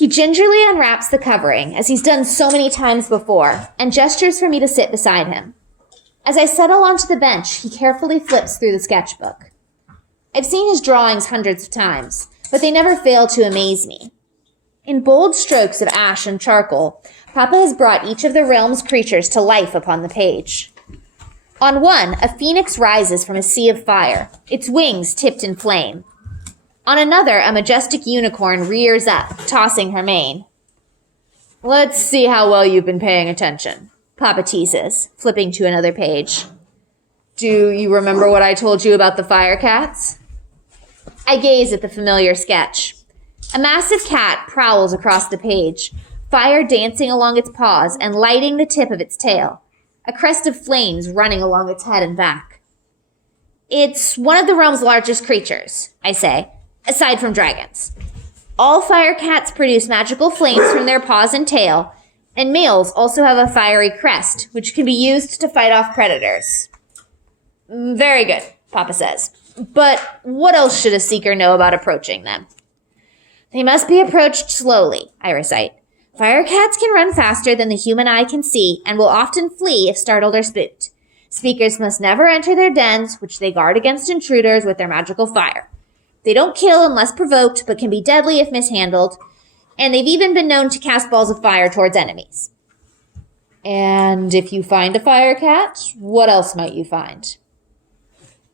He gingerly unwraps the covering, as he's done so many times before, and gestures for me to sit beside him. As I settle onto the bench, he carefully flips through the sketchbook. I've seen his drawings hundreds of times, but they never fail to amaze me. In bold strokes of ash and charcoal, Papa has brought each of the realm's creatures to life upon the page. On one, a phoenix rises from a sea of fire, its wings tipped in flame. On another, a majestic unicorn rears up, tossing her mane. "Let's see how well you've been paying attention," Papa teases, flipping to another page. "Do you remember what I told you about the fire cats?" I gaze at the familiar sketch. A massive cat prowls across the page, fire dancing along its paws and lighting the tip of its tail, a crest of flames running along its head and back. "It's one of the realm's largest creatures," I say, aside from dragons. All fire cats produce magical flames from their paws and tail, and males also have a fiery crest, which can be used to fight off predators. "Very good," Papa says. "But what else should a seeker know about approaching them?" "They must be approached slowly," I recite. "Fire cats can run faster than the human eye can see and will often flee if startled or spooked. Speakers must never enter their dens, which they guard against intruders with their magical fire. They don't kill unless provoked, but can be deadly if mishandled, and they've even been known to cast balls of fire towards enemies." "And if you find a fire cat, what else might you find?"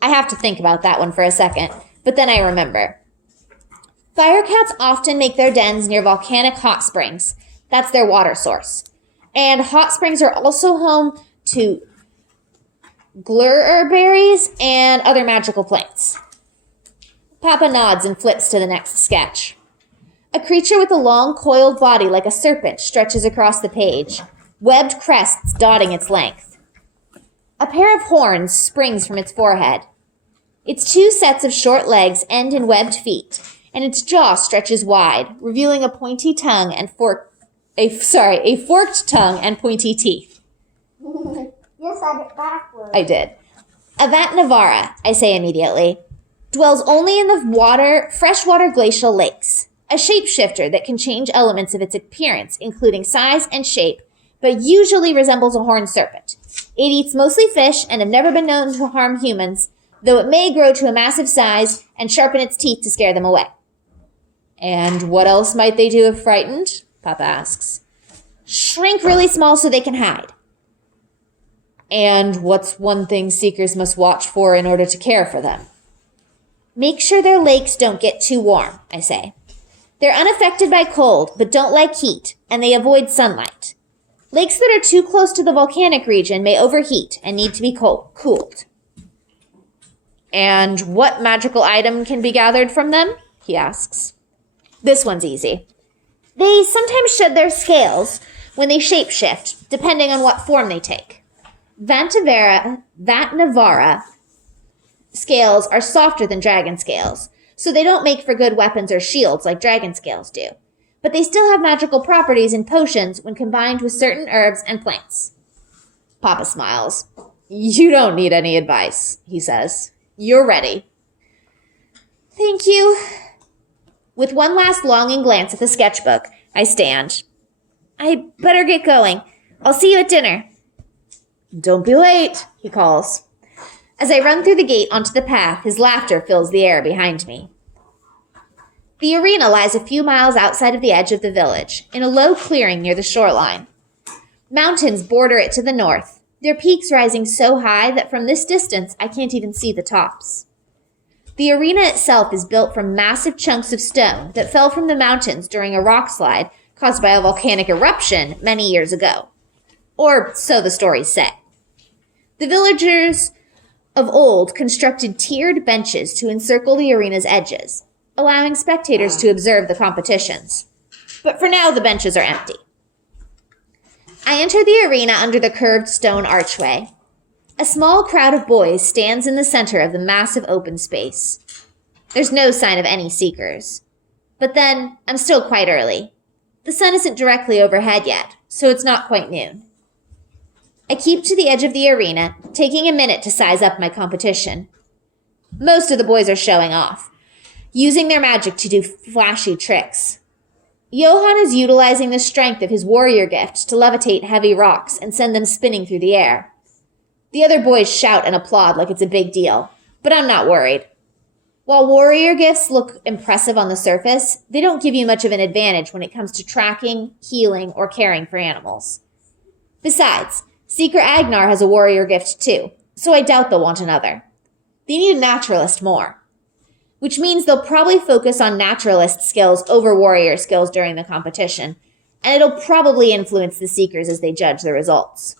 I have to think about that one for a second, but then I remember. Fire cats often make their dens near volcanic hot springs. That's their water source. And hot springs are also home to glur berries and other magical plants. Papa nods and flips to the next sketch. A creature with a long, coiled body like a serpent stretches across the page, webbed crests dotting its length. A pair of horns springs from its forehead. Its two sets of short legs end in webbed feet, and its jaw stretches wide, revealing a pointy tongue and a forked tongue and pointy teeth. You said it backwards. I did. Avant Navara, I say immediately, dwells only in the freshwater glacial lakes, a shapeshifter that can change elements of its appearance, including size and shape, but usually resembles a horned serpent. It eats mostly fish and have never been known to harm humans, though it may grow to a massive size and sharpen its teeth to scare them away. "And what else might they do if frightened?" Papa asks. "Shrink really small so they can hide." "And what's one thing seekers must watch for in order to care for them?" "Make sure their lakes don't get too warm," I say. "They're unaffected by cold, but don't like heat, and they avoid sunlight. Lakes that are too close to the volcanic region may overheat and need to be cooled." "And what magical item can be gathered from them?" he asks. This one's easy. They sometimes shed their scales when they shapeshift, depending on what form they take. Vantavara scales are softer than dragon scales, so they don't make for good weapons or shields like dragon scales do. But they still have magical properties in potions when combined with certain herbs and plants. Papa smiles. "You don't need any advice," he says. "You're ready." "Thank you." With one last longing glance at the sketchbook, I stand. "I better get going. I'll see you at dinner." "Don't be late," he calls. As I run through the gate onto the path, his laughter fills the air behind me. The arena lies a few miles outside of the edge of the village, in a low clearing near the shoreline. Mountains border it to the north, their peaks rising so high that from this distance I can't even see the tops. The arena itself is built from massive chunks of stone that fell from the mountains during a rock slide caused by a volcanic eruption many years ago. Or so the stories say. The villagers of old constructed tiered benches to encircle the arena's edges, allowing spectators to observe the competitions. But for now, the benches are empty. I enter the arena under the curved stone archway. A small crowd of boys stands in the center of the massive open space. There's no sign of any seekers. But then, I'm still quite early. The sun isn't directly overhead yet, so it's not quite noon. I keep to the edge of the arena, taking a minute to size up my competition. Most of the boys are showing off, using their magic to do flashy tricks. Johann is utilizing the strength of his warrior gift to levitate heavy rocks and send them spinning through the air. The other boys shout and applaud like it's a big deal, but I'm not worried. While warrior gifts look impressive on the surface, they don't give you much of an advantage when it comes to tracking, healing, or caring for animals. Besides, Seeker Agnar has a warrior gift too, so I doubt they'll want another. They need a naturalist more, which means they'll probably focus on naturalist skills over warrior skills during the competition, and it'll probably influence the Seekers as they judge the results.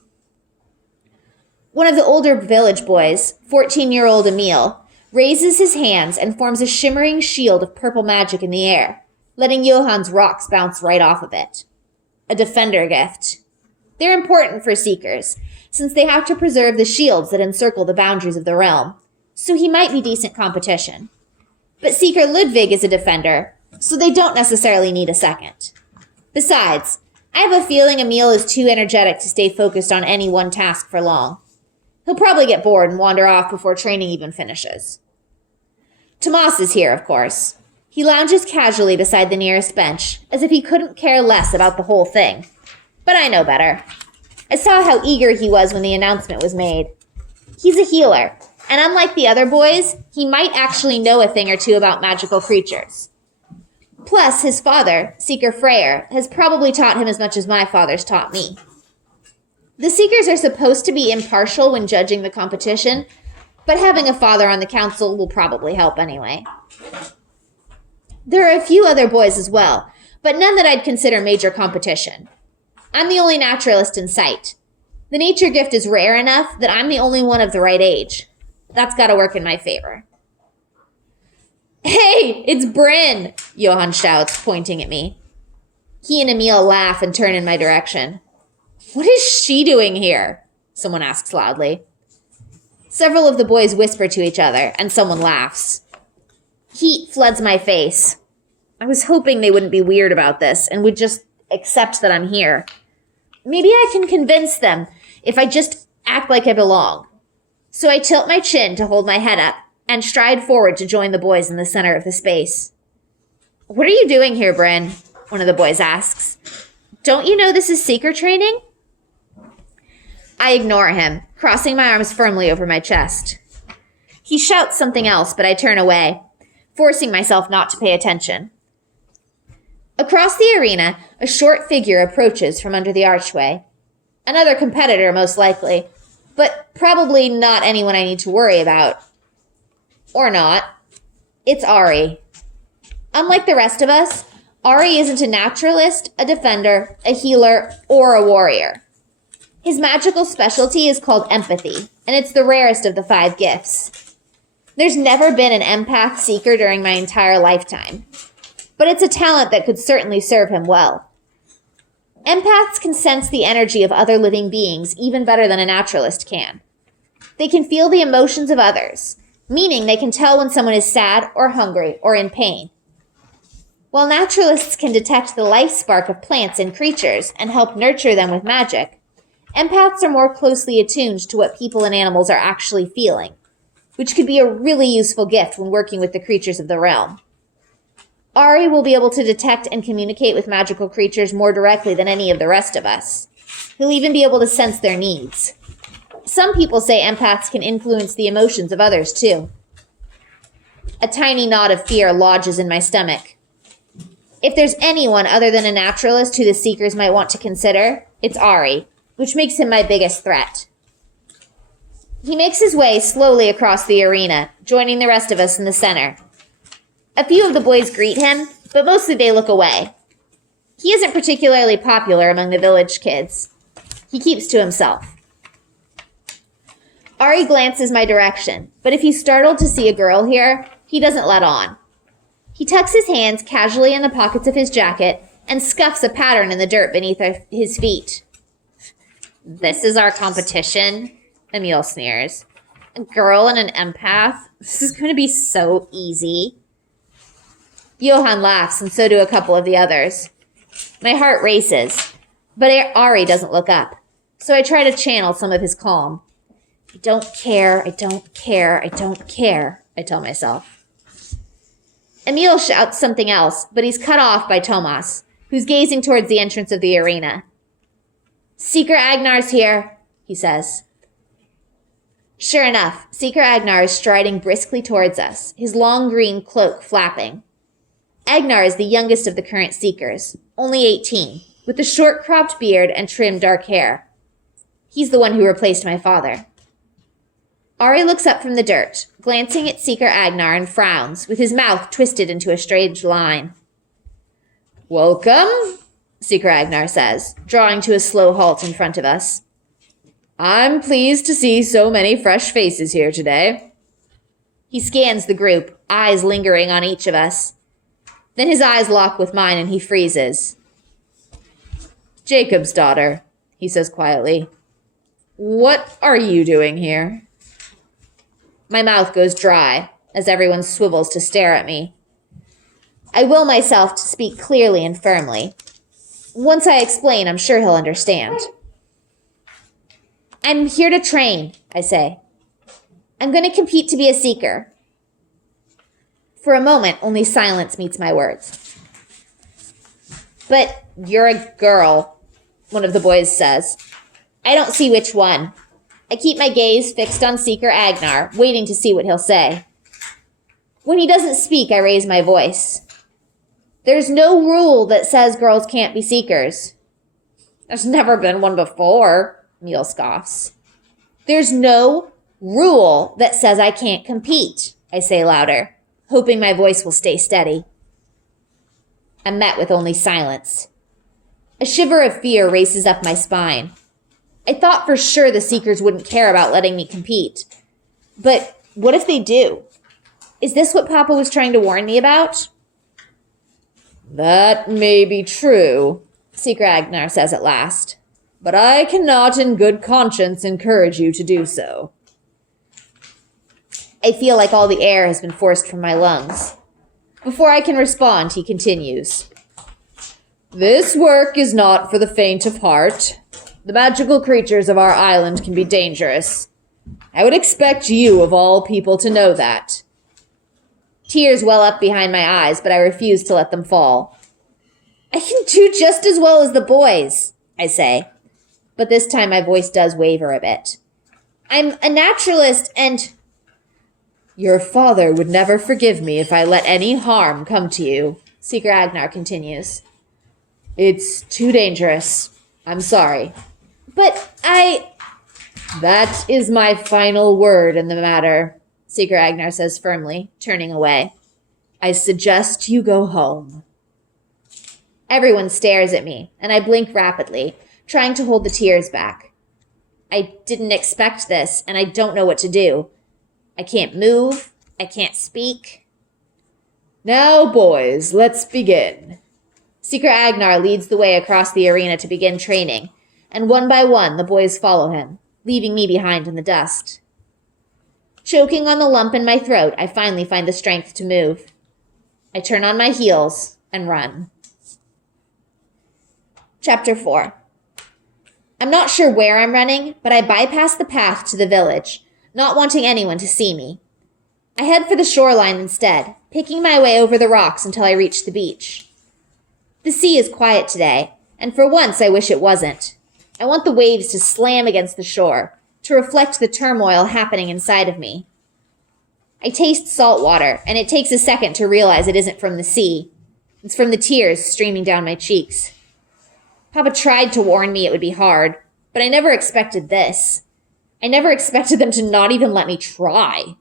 One of the older village boys, 14-year-old Emil, raises his hands and forms a shimmering shield of purple magic in the air, letting Johann's rocks bounce right off of it. A defender gift. They're important for Seekers, since they have to preserve the shields that encircle the boundaries of the realm, so he might be decent competition. But Seeker Ludwig is a defender, so they don't necessarily need a second. Besides, I have a feeling Emil is too energetic to stay focused on any one task for long. He'll probably get bored and wander off before training even finishes. Tomas is here, of course. He lounges casually beside the nearest bench, as if he couldn't care less about the whole thing. But I know better. I saw how eager he was when the announcement was made. He's a healer, and unlike the other boys, he might actually know a thing or two about magical creatures. Plus, his father, Seeker Freyr, has probably taught him as much as my father's taught me. The Seekers are supposed to be impartial when judging the competition, but having a father on the council will probably help anyway. There are a few other boys as well, but none that I'd consider major competition. I'm the only naturalist in sight. The nature gift is rare enough that I'm the only one of the right age. That's gotta work in my favor. Hey, it's Bryn, Johann shouts, pointing at me. He and Emil laugh and turn in my direction. What is she doing here? Someone asks loudly. Several of the boys whisper to each other, and someone laughs. Heat floods my face. I was hoping they wouldn't be weird about this and would just accept that I'm here. Maybe I can convince them if I just act like I belong. So I tilt my chin to hold my head up and stride forward to join the boys in the center of the space. What are you doing here, Bryn? One of the boys asks. Don't you know this is Seeker training? I ignore him, crossing my arms firmly over my chest. He shouts something else, but I turn away, forcing myself not to pay attention. Across the arena, a short figure approaches from under the archway. Another competitor, most likely, but probably not anyone I need to worry about. Or not. It's Ari. Unlike the rest of us, Ari isn't a naturalist, a defender, a healer, or a warrior. His magical specialty is called empathy, and it's the rarest of the 5 gifts. There's never been an empath seeker during my entire lifetime, but it's a talent that could certainly serve him well. Empaths can sense the energy of other living beings even better than a naturalist can. They can feel the emotions of others, meaning they can tell when someone is sad or hungry or in pain. While naturalists can detect the life spark of plants and creatures and help nurture them with magic, empaths are more closely attuned to what people and animals are actually feeling, which could be a really useful gift when working with the creatures of the realm. Ari will be able to detect and communicate with magical creatures more directly than any of the rest of us. He'll even be able to sense their needs. Some people say empaths can influence the emotions of others, too. A tiny knot of fear lodges in my stomach. If there's anyone other than a naturalist who the Seekers might want to consider, it's Ari, which makes him my biggest threat. He makes his way slowly across the arena, joining the rest of us in the center. A few of the boys greet him, but mostly they look away. He isn't particularly popular among the village kids. He keeps to himself. Ari glances my direction, but if he's startled to see a girl here, he doesn't let on. He tucks his hands casually in the pockets of his jacket and scuffs a pattern in the dirt beneath his feet. This is our competition, Emil sneers. A girl and an empath? This is going to be so easy. Johann laughs, and so do a couple of the others. My heart races, but Ari doesn't look up, so I try to channel some of his calm. I don't care, I don't care, I don't care, I tell myself. Emil shouts something else, but he's cut off by Tomas, who's gazing towards the entrance of the arena. Seeker Agnar's here, he says. Sure enough, Seeker Agnar is striding briskly towards us, his long green cloak flapping. Agnar is the youngest of the current Seekers, only 18, with a short-cropped beard and trimmed dark hair. He's the one who replaced my father. Ari looks up from the dirt, glancing at Seeker Agnar and frowns, with his mouth twisted into a strange line. Welcome, Seeker Agnar says, drawing to a slow halt in front of us. I'm pleased to see so many fresh faces here today. He scans the group, eyes lingering on each of us. Then his eyes lock with mine and he freezes. Jacob's daughter, he says quietly. What are you doing here? My mouth goes dry as everyone swivels to stare at me. I will myself to speak clearly and firmly. Once I explain, I'm sure he'll understand. I'm here to train, I say. I'm going to compete to be a Seeker. For a moment, only silence meets my words. But you're a girl, one of the boys says. I don't see which one. I keep my gaze fixed on Seeker Agnar, waiting to see what he'll say. When he doesn't speak, I raise my voice. There's no rule that says girls can't be Seekers. There's never been one before, Neil scoffs. There's no rule that says I can't compete, I say louder, hoping my voice will stay steady. I'm met with only silence. A shiver of fear races up my spine. I thought for sure the Seekers wouldn't care about letting me compete. But what if they do? Is this what Papa was trying to warn me about? That may be true, Seeker Agnar says at last. But I cannot in good conscience encourage you to do so. I feel like all the air has been forced from my lungs. Before I can respond, he continues. This work is not for the faint of heart. The magical creatures of our island can be dangerous. I would expect you, of all people, to know that. Tears well up behind my eyes, but I refuse to let them fall. I can do just as well as the boys, I say. But this time my voice does waver a bit. I'm a naturalist and... Your father would never forgive me if I let any harm come to you, Seeker Agnar continues. It's too dangerous. I'm sorry. But That is my final word in the matter, Seeker Agnar says firmly, turning away. I suggest you go home. Everyone stares at me, and I blink rapidly, trying to hold the tears back. I didn't expect this, and I don't know what to do. I can't move. I can't speak. Now, boys, let's begin. Seeker Agnar leads the way across the arena to begin training, and one by one the boys follow him, leaving me behind in the dust. Choking on the lump in my throat, I finally find the strength to move. I turn on my heels and run. Chapter 4. I'm not sure where I'm running, but I bypass the path to the village, not wanting anyone to see me. I head for the shoreline instead, picking my way over the rocks until I reach the beach. The sea is quiet today, and for once I wish it wasn't. I want the waves to slam against the shore, to reflect the turmoil happening inside of me. I taste salt water, and it takes a second to realize it isn't from the sea. It's from the tears streaming down my cheeks. Papa tried to warn me it would be hard, but I never expected this. I never expected them to not even let me try.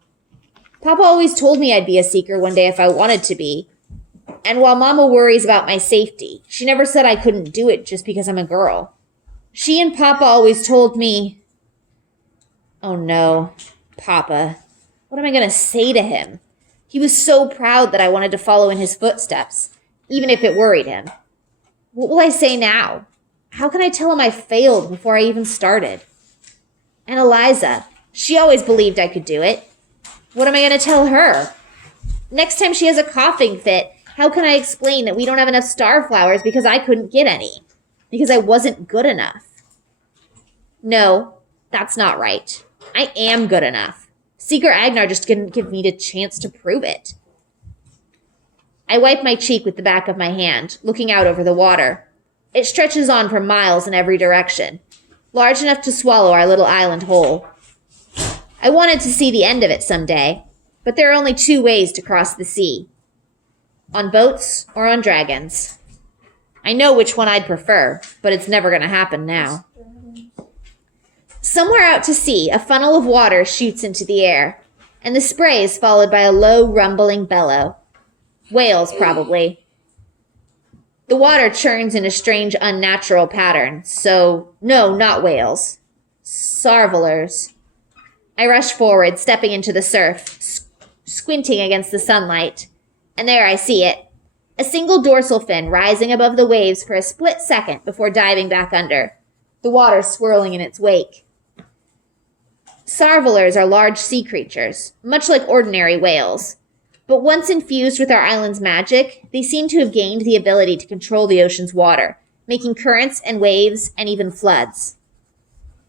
Papa always told me I'd be a Seeker one day if I wanted to be. And while Mama worries about my safety, she never said I couldn't do it just because I'm a girl. She and Papa always told me... Oh no, Papa. What am I going to say to him? He was so proud that I wanted to follow in his footsteps, even if it worried him. What will I say now? How can I tell him I failed before I even started? And Eliza, she always believed I could do it. What am I going to tell her? Next time she has a coughing fit, how can I explain that we don't have enough star flowers because I couldn't get any? Because I wasn't good enough? No, that's not right. I am good enough. Seeker Agnar just didn't give me the chance to prove it. I wipe my cheek with the back of my hand, looking out over the water. It stretches on for miles in every direction, large enough to swallow our little island whole. I wanted to see the end of it someday, but there are only two ways to cross the sea. On boats or on dragons. I know which one I'd prefer, but it's never going to happen now. Somewhere out to sea, a funnel of water shoots into the air, and the spray is followed by a low, rumbling bellow. Whales, probably. The water churns in a strange, unnatural pattern, so no, not whales. Sarvolers. I rush forward, stepping into the surf, squinting against the sunlight, and there I see it. A single dorsal fin rising above the waves for a split second before diving back under, the water swirling in its wake. Sarvolers are large sea creatures, much like ordinary whales, but once infused with our island's magic, they seem to have gained the ability to control the ocean's water, making currents and waves and even floods.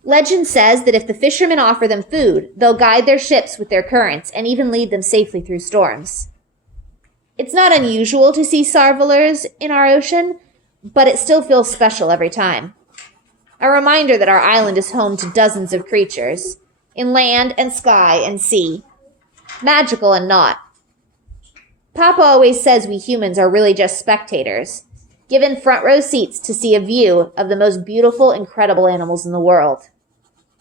Legend says that if the fishermen offer them food, they'll guide their ships with their currents and even lead them safely through storms. It's not unusual to see sarvolers in our ocean, but it still feels special every time. A reminder that our island is home to dozens of creatures, in land and sky and sea, magical and not. Papa always says we humans are really just spectators, given front row seats to see a view of the most beautiful, incredible animals in the world.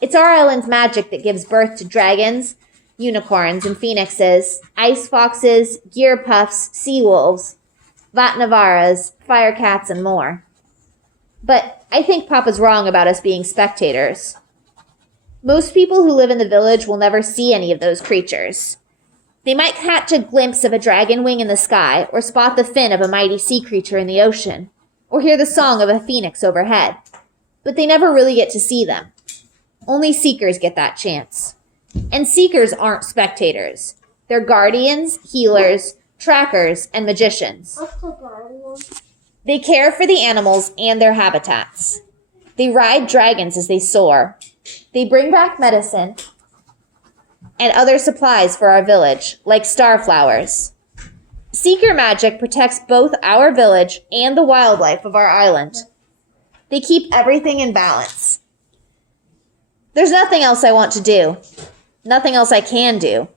It's our island's magic that gives birth to dragons, unicorns and phoenixes, ice foxes, gear puffs, sea wolves, vatnavaras, fire cats, and more. But I think Papa's wrong about us being spectators. Most people who live in the village will never see any of those creatures. They might catch a glimpse of a dragon wing in the sky, or spot the fin of a mighty sea creature in the ocean, or hear the song of a phoenix overhead. But they never really get to see them. Only seekers get that chance. And seekers aren't spectators. They're guardians, healers, trackers, and magicians. What's the guardian? They care for the animals and their habitats. They ride dragons as they soar. They bring back medicine and other supplies for our village, like starflowers. Seeker magic protects both our village and the wildlife of our island. They keep everything in balance. There's nothing else I want to do. Nothing else I can do.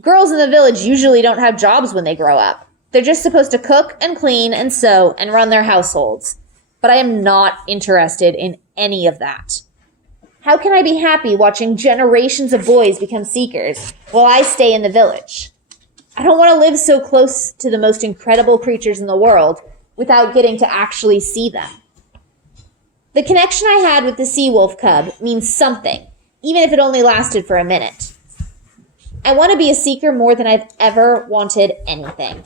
Girls in the village usually don't have jobs when they grow up. They're just supposed to cook and clean and sew and run their households. But I am not interested in any of that. How can I be happy watching generations of boys become seekers while I stay in the village? I don't want to live so close to the most incredible creatures in the world without getting to actually see them. The connection I had with the sea wolf cub means something, even if it only lasted for a minute. I want to be a seeker more than I've ever wanted anything.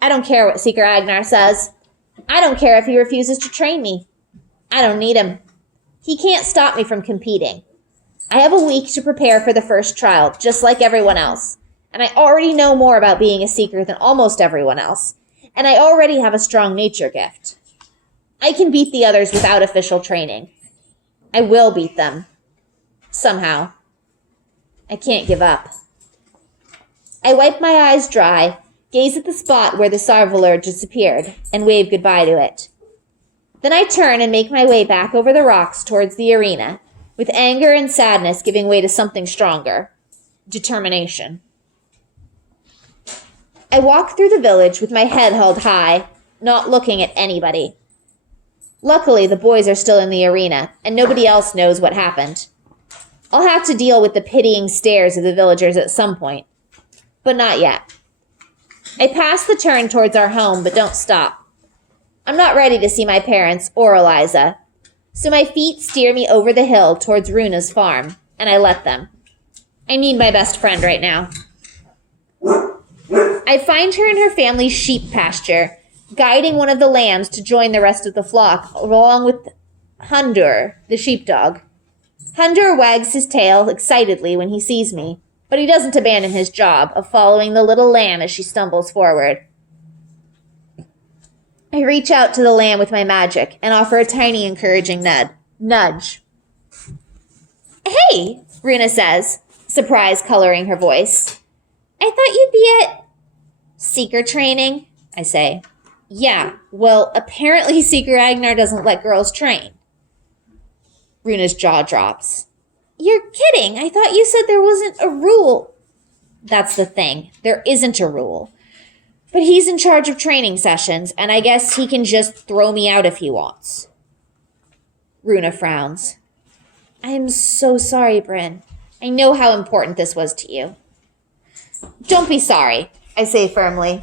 I don't care what Seeker Agnar says. I don't care if he refuses to train me. I don't need him. He can't stop me from competing. I have a week to prepare for the first trial, just like everyone else. And I already know more about being a seeker than almost everyone else. And I already have a strong nature gift. I can beat the others without official training. I will beat them. Somehow. I can't give up. I wipe my eyes dry, gaze at the spot where the sarvoler disappeared, and wave goodbye to it. Then I turn and make my way back over the rocks towards the arena, with anger and sadness giving way to something stronger. Determination. I walk through the village with my head held high, not looking at anybody. Luckily, the boys are still in the arena, and nobody else knows what happened. I'll have to deal with the pitying stares of the villagers at some point, but not yet. I pass the turn towards our home, but don't stop. I'm not ready to see my parents or Eliza, so my feet steer me over the hill towards Runa's farm, and I let them. I need my best friend right now. I find her in her family's sheep pasture, guiding one of the lambs to join the rest of the flock, along with Hundur, the sheepdog. Hundur wags his tail excitedly when he sees me, but he doesn't abandon his job of following the little lamb as she stumbles forward. I reach out to the lamb with my magic and offer a tiny encouraging nudge. "Hey," Runa says, surprise coloring her voice. "I thought you'd be at..." Seeker training, I say. Yeah, well, apparently Seeker Agnar doesn't let girls train. Runa's jaw drops. You're kidding. I thought you said there wasn't a rule. That's the thing. There isn't a rule. But he's in charge of training sessions, and I guess he can just throw me out if he wants. Runa frowns. I am so sorry, Bryn. I know how important this was to you. Don't be sorry, I say firmly.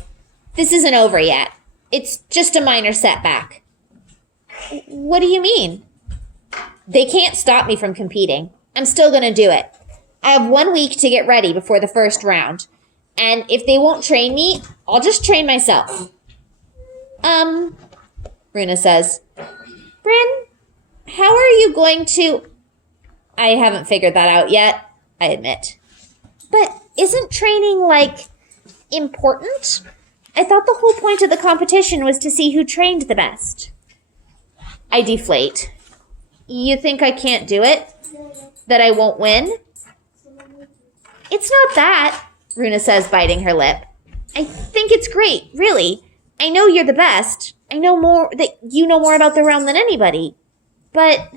This isn't over yet. It's just a minor setback. What do you mean? They can't stop me from competing. I'm still going to do it. I have 1 week to get ready before the first round. And if they won't train me, I'll just train myself. Runa says. Bryn, how are you going to... I haven't figured that out yet, I admit. But isn't training, important? I thought the whole point of the competition was to see who trained the best. I deflate. You think I can't do it? That I won't win? It's not that, Runa says, biting her lip. I think it's great, really. I know you're the best. I know that you know more about the realm than anybody. But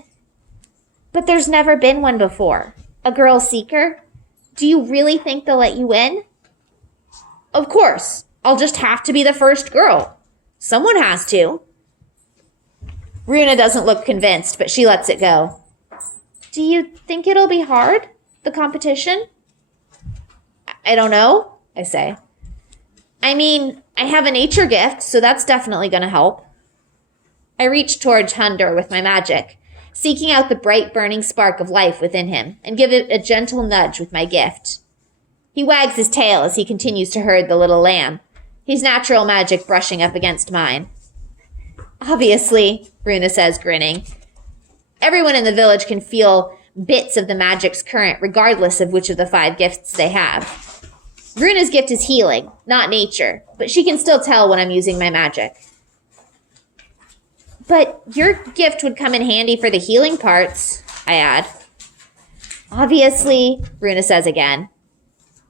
there's never been one before. A girl seeker? Do you really think they'll let you in? Of course. I'll just have to be the first girl. Someone has to. Runa doesn't look convinced, but she lets it go. Do you think it'll be hard, the competition? I don't know, I say. I mean, I have a nature gift, so that's definitely going to help. I reach towards Hunter with my magic, seeking out the bright burning spark of life within him, and give it a gentle nudge with my gift. He wags his tail as he continues to herd the little lamb, his natural magic brushing up against mine. Obviously, Runa says, grinning. Everyone in the village can feel bits of the magic's current regardless of which of the 5 gifts they have. Runa's gift is healing, not nature, but she can still tell when I'm using my magic. But your gift would come in handy for the healing parts, I add. Obviously, Runa says again.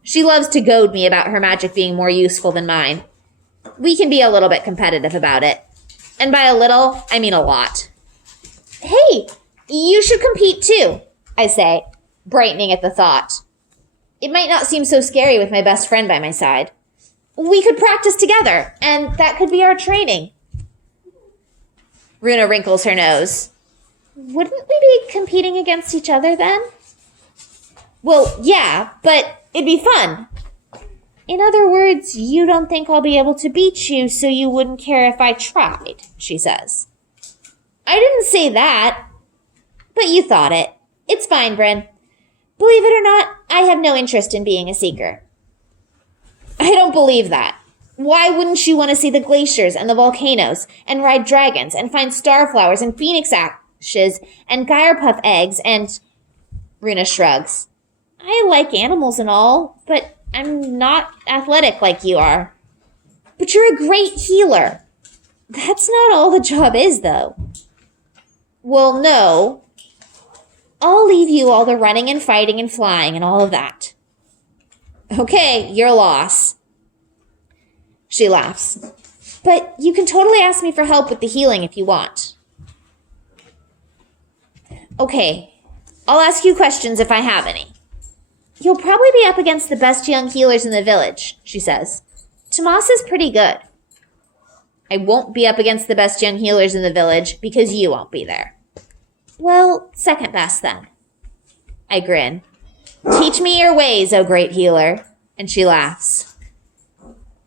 She loves to goad me about her magic being more useful than mine. We can be a little bit competitive about it. And by a little, I mean a lot. Hey, you should compete too, I say, brightening at the thought. It might not seem so scary with my best friend by my side. We could practice together, and that could be our training. Runa wrinkles her nose. Wouldn't we be competing against each other then? Well, yeah, but it'd be fun. In other words, you don't think I'll be able to beat you, so you wouldn't care if I tried, she says. I didn't say that. But you thought it. It's fine, Bryn. Believe it or not, I have no interest in being a seeker. I don't believe that. Why wouldn't you want to see the glaciers and the volcanoes, and ride dragons, and find starflowers and phoenix ashes, and gyrepuff eggs, and... Runa shrugs. I like animals and all, but I'm not athletic like you are. But you're a great healer. That's not all the job is, though. Well, no. I'll leave you all the running and fighting and flying and all of that. Okay, your loss. She laughs. But you can totally ask me for help with the healing if you want. Okay, I'll ask you questions if I have any. You'll probably be up against the best young healers in the village, she says. Tomas is pretty good. I won't be up against the best young healers in the village because you won't be there. Well, second best then. I grin. Teach me your ways, O great healer. And she laughs.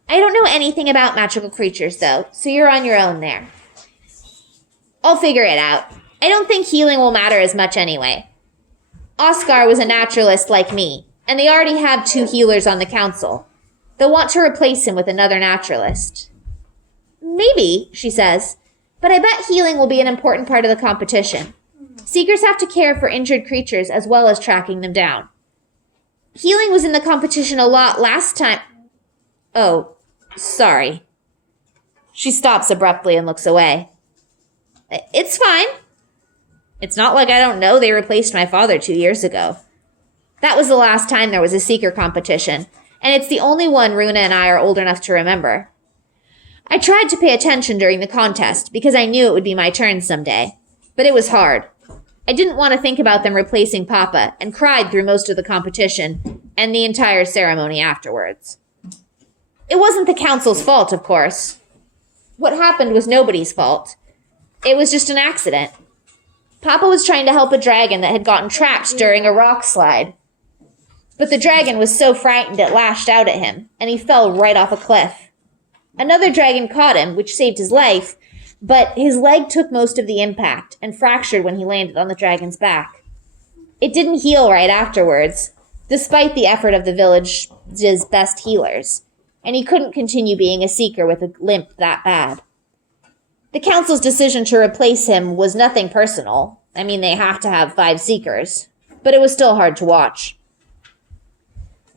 I don't know anything about magical creatures, though, so you're on your own there. I'll figure it out. I don't think healing will matter as much anyway. Oscar was a naturalist like me, and they already have 2 healers on the council. They'll want to replace him with another naturalist. Maybe, she says, but I bet healing will be an important part of the competition. Seekers have to care for injured creatures as well as tracking them down. Healing was in the competition a lot last time. Oh, sorry. She stops abruptly and looks away. It's fine. It's not like I don't know they replaced my father 2 years ago. That was the last time there was a seeker competition, and it's the only one Runa and I are old enough to remember. I tried to pay attention during the contest because I knew it would be my turn someday, but it was hard. I didn't want to think about them replacing Papa and cried through most of the competition and the entire ceremony afterwards. It wasn't the council's fault, of course. What happened was nobody's fault. It was just an accident. Papa was trying to help a dragon that had gotten trapped during a rock slide. But the dragon was so frightened it lashed out at him, and he fell right off a cliff. Another dragon caught him, which saved his life, but his leg took most of the impact and fractured when he landed on the dragon's back. It didn't heal right afterwards, despite the effort of the village's best healers, and he couldn't continue being a seeker with a limp that bad. The council's decision to replace him was nothing personal. I mean, they have to have 5 seekers, but it was still hard to watch.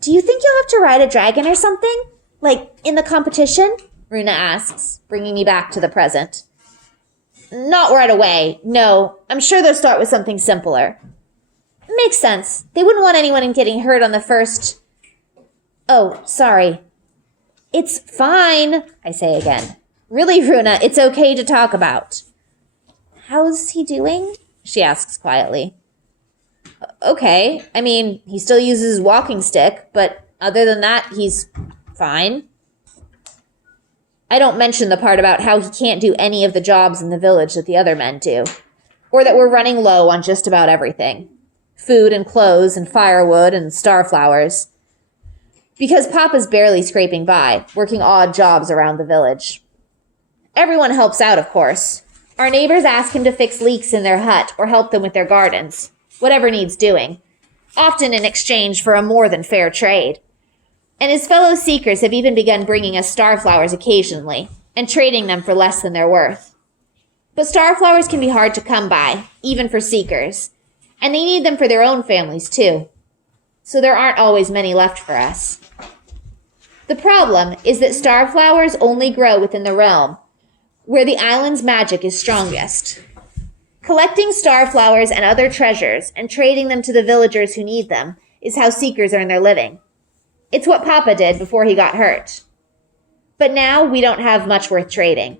Do you think you'll have to ride a dragon or something? Like, in the competition? Runa asks, bringing me back to the present. Not right away, no. I'm sure they'll start with something simpler. Makes sense. They wouldn't want anyone getting hurt on the first... Oh, sorry. It's fine, I say again. Really, Runa, it's okay to talk about. How's he doing? She asks quietly. Okay. I mean, he still uses his walking stick, but other than that, he's fine. I don't mention the part about how he can't do any of the jobs in the village that the other men do, or that we're running low on just about everything. Food and clothes and firewood and starflowers. Because Papa's barely scraping by, working odd jobs around the village. Everyone helps out, of course. Our neighbors ask him to fix leaks in their hut or help them with their gardens, whatever needs doing, often in exchange for a more than fair trade. And his fellow seekers have even begun bringing us starflowers occasionally, and trading them for less than they're worth. But starflowers can be hard to come by, even for seekers, and they need them for their own families too. So there aren't always many left for us. The problem is that starflowers only grow within the realm, where the island's magic is strongest. Collecting starflowers and other treasures and trading them to the villagers who need them is how seekers earn their living. It's what Papa did before he got hurt. But now we don't have much worth trading.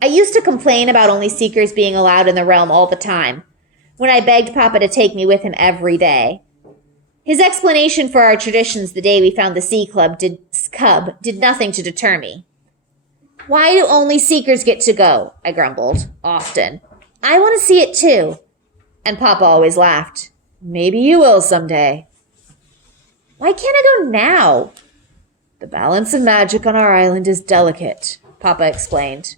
I used to complain about only seekers being allowed in the realm all the time, when I begged Papa to take me with him every day. His explanation for our traditions the day we found the sea cub did nothing to deter me. Why do only seekers get to go? I grumbled, often. I want to see it too. And Papa always laughed. Maybe you will someday. Why can't I go now? The balance of magic on our island is delicate, Papa explained.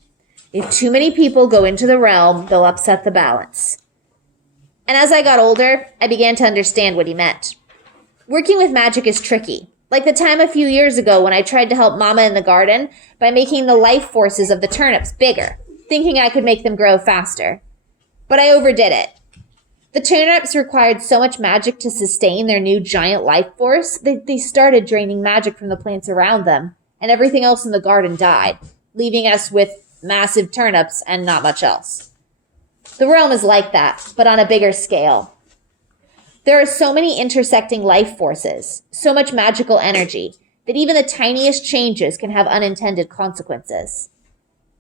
If too many people go into the realm, they'll upset the balance. And as I got older, I began to understand what he meant. Working with magic is tricky. Like the time a few years ago when I tried to help Mama in the garden by making the life forces of the turnips bigger, thinking I could make them grow faster. But I overdid it. The turnips required so much magic to sustain their new giant life force that they started draining magic from the plants around them, and everything else in the garden died, leaving us with massive turnips and not much else. The realm is like that, but on a bigger scale. There are so many intersecting life forces, so much magical energy, that even the tiniest changes can have unintended consequences.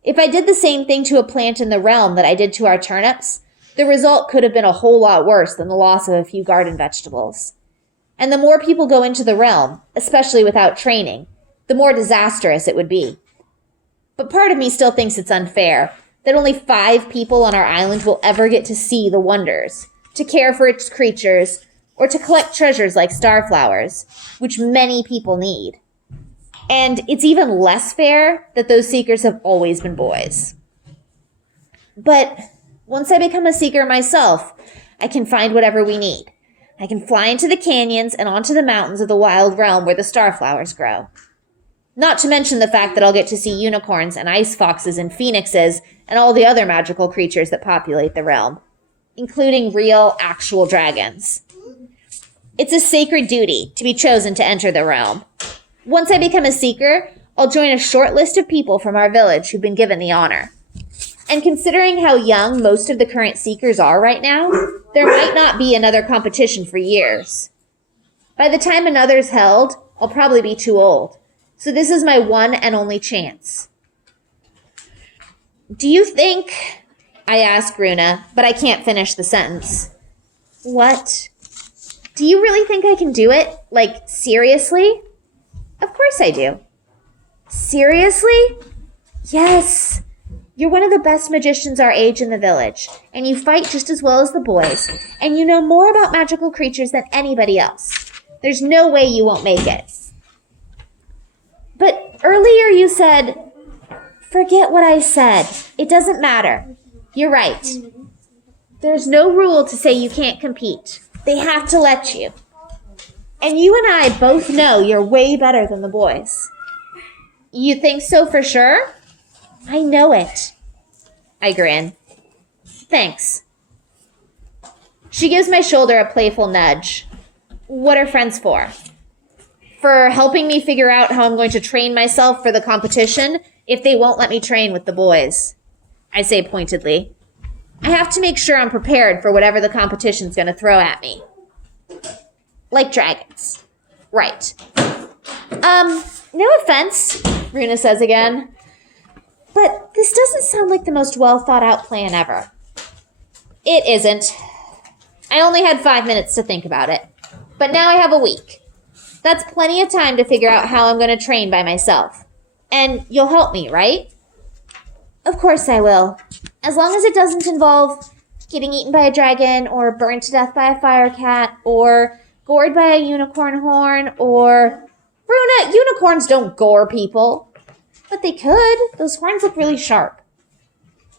If I did the same thing to a plant in the realm that I did to our turnips, the result could have been a whole lot worse than the loss of a few garden vegetables. And the more people go into the realm, especially without training, the more disastrous it would be. But part of me still thinks it's unfair that only 5 people on our island will ever get to see the wonders, to care for its creatures, or to collect treasures like starflowers, which many people need. And it's even less fair that those seekers have always been boys. But once I become a seeker myself, I can find whatever we need. I can fly into the canyons and onto the mountains of the wild realm where the starflowers grow. Not to mention the fact that I'll get to see unicorns and ice foxes and phoenixes and all the other magical creatures that populate the realm, including real, actual dragons. It's a sacred duty to be chosen to enter the realm. Once I become a seeker, I'll join a short list of people from our village who've been given the honor. And considering how young most of the current seekers are right now, there might not be another competition for years. By the time another's held, I'll probably be too old. So this is my one and only chance. Do you think... I ask Runa, but I can't finish the sentence. What? Do you really think I can do it? Like, seriously? Of course I do. Seriously? Yes. You're one of the best magicians our age in the village, and you fight just as well as the boys, and you know more about magical creatures than anybody else. There's no way you won't make it. But earlier you said, forget what I said. It doesn't matter. You're right. There's no rule to say you can't compete. They have to let you. And you and I both know you're way better than the boys. You think so for sure? I know it. I grin. Thanks. She gives my shoulder a playful nudge. What are friends for? For helping me figure out how I'm going to train myself for the competition if they won't let me train with the boys. I say pointedly. I have to make sure I'm prepared for whatever the competition's going to throw at me. Like dragons. Right. No offense, Runa says again. But this doesn't sound like the most well thought out plan ever. It isn't. I only had 5 minutes to think about it. But now I have a week. That's plenty of time to figure out how I'm going to train by myself. And you'll help me, right? Of course I will. As long as it doesn't involve getting eaten by a dragon, or burned to death by a fire cat, or gored by a unicorn horn, or... Runa, unicorns don't gore people. But they could. Those horns look really sharp.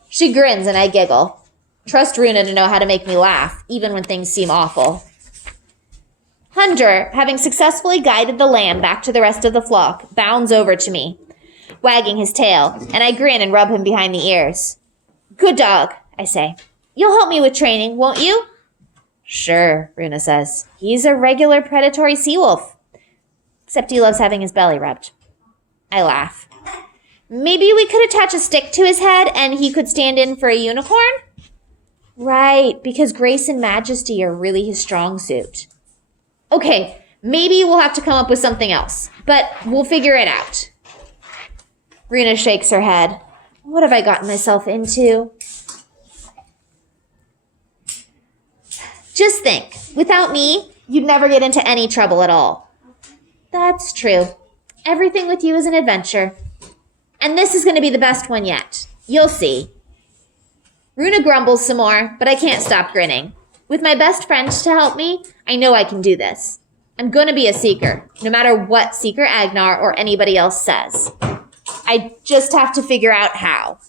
She grins and I giggle. Trust Runa to know how to make me laugh, even when things seem awful. Hundr, having successfully guided the lamb back to the rest of the flock, bounds over to me, wagging his tail, and I grin and rub him behind the ears. Good dog, I say. You'll help me with training, won't you? Sure, Runa says. He's a regular predatory seawolf. Except he loves having his belly rubbed. I laugh. Maybe we could attach a stick to his head and he could stand in for a unicorn? Right, because grace and majesty are really his strong suit. Okay, maybe we'll have to come up with something else, but we'll figure it out. Runa shakes her head. What have I gotten myself into? Just think, without me, you'd never get into any trouble at all. That's true. Everything with you is an adventure. And this is going to be the best one yet. You'll see. Runa grumbles some more, but I can't stop grinning. With my best friend to help me, I know I can do this. I'm going to be a seeker, no matter what Seeker Agnar or anybody else says. I just have to figure out how.